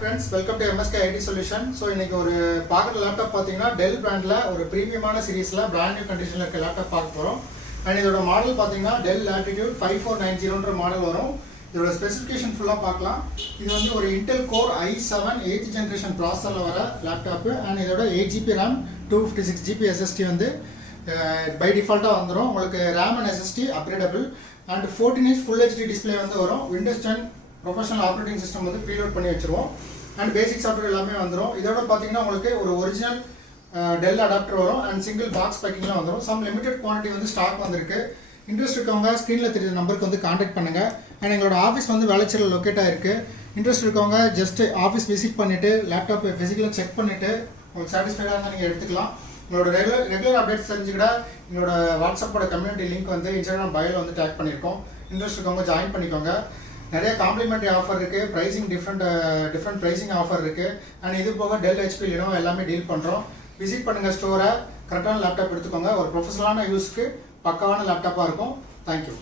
friends, welcome to MSK IT Solution. So இன்னைக்கு ஒரு பாக்குற லேப்டாப் பாத்தீங்கன்னா Dell பிராண்ட்ல ஒரு பிரீமியமான சீரிஸ்ல பிராண்ட் நியூ கண்டிஷன்ல இருக்க லேப்டாப் பார்க்க போறோம். அண்ட் இதோட மாடல் பாத்தீங்கன்னா Dell Latitude 5490ன்ற மாடல் வரும். இதோட ஸ்பெசிஃபிகேஷன் ஃபுல்லா பார்க்கலாம். இது வந்து ஒரு Intel Core i7 8th generation ப்ராசஸர்ல வர லேப்டாப் அண்ட் இதோட 8GB RAM 256GB SSD வந்து பை டிஃபால்ட்டா வந்துரும். உங்களுக்கு RAM and SSD upgradable and 14-inch full HD display வந்து வரும். Windows 10 ப்ரொஃபஷனல் ஆப்ரேட்டிங் சிஸ்டம் வந்து ப்ரீலோட் பண்ணி வச்சிருவோம் அண்ட் பேசிக் சாஃப்ட்வேர் எல்லாமே வந்துடும். இதோட பார்த்தீங்கன்னா உங்களுக்கு ஒரு ஒரிஜினல் டெல் அடாப்டர் வரும் அண்ட் சிங்கிள் பாக்ஸ் பேக்கிங்லாம் வந்துடும். சம் லிமிடெட் குவான்டிட்டி வந்து ஸ்டாக் வந்திருக்கு. இன்ட்ரெஸ்ட் இருக்கவங்க ஸ்க்ரீனில் தெரியுற நம்பருக்கு வந்து காண்டாக்ட் பண்ணுங்கள். அண்ட் எங்களோட ஆஃபீஸ் வந்து வேளச்சேரியில் லொக்கேட் ஆகிருக்கு. இன்ட்ரெஸ்ட் இருக்கவங்க ஜஸ்ட் ஆஃபீஸ் விசிட் பண்ணிவிட்டு லேப்டாப் ஃபிசிக்கலாக செக் பண்ணிவிட்டு உங்களுக்கு சாட்டிஸ்ஃபைடாக இருந்தால் நீங்கள் எடுத்துக்கலாம். உங்களோட ரெகுலர் அப்டேட்ஸ் தெரிஞ்சுக்கிட எங்களோட வாட்ஸ்அப்போட கம்யூனிட்டி லிங்க் வந்து இன்ஸ்டாகிராம் பயோவில் வந்து டேக் பண்ணியிருக்கோம். இன்ட்ரெஸ்ட் இருக்கவங்க ஜாயின் பண்ணிக்கோங்க. நிறைய காம்ப்ளிமெண்ட்ரி ஆஃபர் இருக்குது, ப்ரைஸிங் டிஃப்ரெண்ட் ப்ரைஸிங் ஆஃபர் இருக்குது. அண்ட் இது போக டெல் HP லினோவோ எல்லாமே டீல் பண்ணுறோம். விசிட் பண்ணுங்கள் ஸ்டோரை, கரெக்டான லேப்டாப் எடுத்துக்கோங்க. ஒரு ப்ரொஃபஷனலான யூஸ்க்கு பக்காவான லேப்டாப்பாக இருக்கும். தேங்க்யூ.